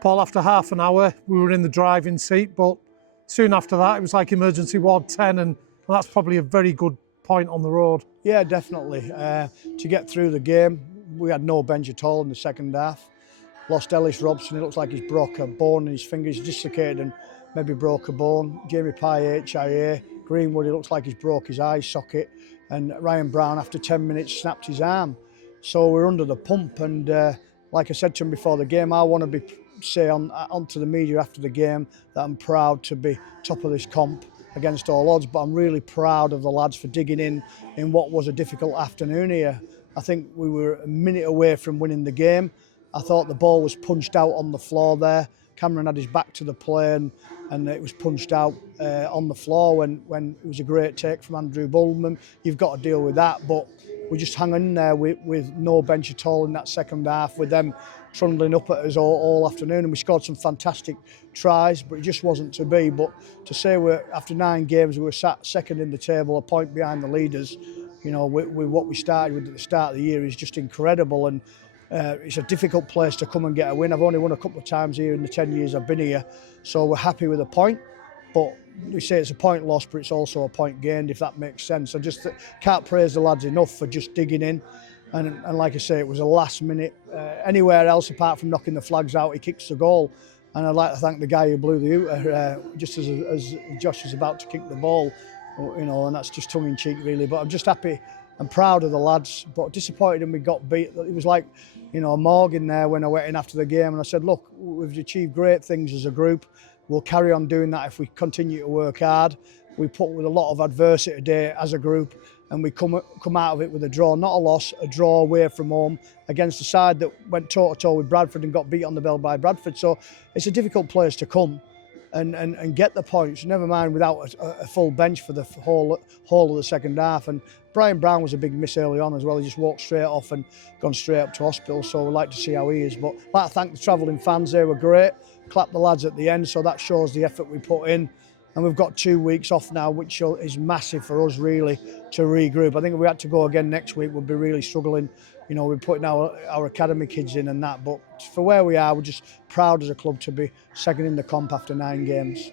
Paul, after half an hour, we were in the driving seat, but soon after that, it was like emergency ward 10, and that's probably a very good point on the road. Yeah, definitely. To get through the game, we had no bench at all in the second half. Lost Ellis Robson, it looks like he's broke a bone in his fingers, dislocated and maybe broke a bone. Jamie Pye, HIA. Greenwood, it looks like he's broke his eye socket. And Ryan Brown, after 10 minutes, snapped his arm. So we're under the pump, and like I said to him before the game, I want to say onto the media after the game that I'm proud to be top of this comp against all odds, but I'm really proud of the lads for digging in what was a difficult afternoon here. I think we were a minute away from winning the game. I thought the ball was punched out on the floor there. Cameron had his back to the play and it was punched out on the floor when it was a great take from Andrew Bullman. You've got to deal with that, but we just hung in there with no bench at all in that second half, with them trundling up at us all afternoon, and we scored some fantastic tries, but it just wasn't to be. But to say after 9 games we were sat second in the table, a point behind the leaders, you know, with what we started with at the start of the year is just incredible. And it's a difficult place to come and get a win. I've only won a couple of times here in the 10 years I've been here, so we're happy with a point. But we say it's a point lost, but it's also a point gained, if that makes sense. I just can't praise the lads enough for just digging in. And like I say, it was a last minute. Anywhere else apart from knocking the flags out, he kicks the goal. And I'd like to thank the guy who blew the hooter just as Josh was about to kick the ball, you know, and that's just tongue in cheek really. But I'm just happy and proud of the lads, but disappointed when we got beat. It was like, you know, Morgan there when I went in after the game, and I said, look, we've achieved great things as a group. We'll carry on doing that if we continue to work hard. We put with a lot of adversity today as a group, and we come out of it with a draw, not a loss, a draw away from home against a side that went toe-to-toe with Bradford and got beat on the bell by Bradford. So it's a difficult place to come and get the points, never mind without a full bench for the whole of the second half. And Brian Brown was a big miss early on as well. He just walked straight off and gone straight up to hospital, so we'd like to see how he is. But I'd like to thank the travelling fans, they were great. Clap the lads at the end, so that shows the effort we put in. And we've got 2 weeks off now, which is massive for us really to regroup. I think if we had to go again next week, we'd be really struggling. You know, we're putting our academy kids in and that, but for where we are, we're just proud as a club to be second in the comp after 9 games.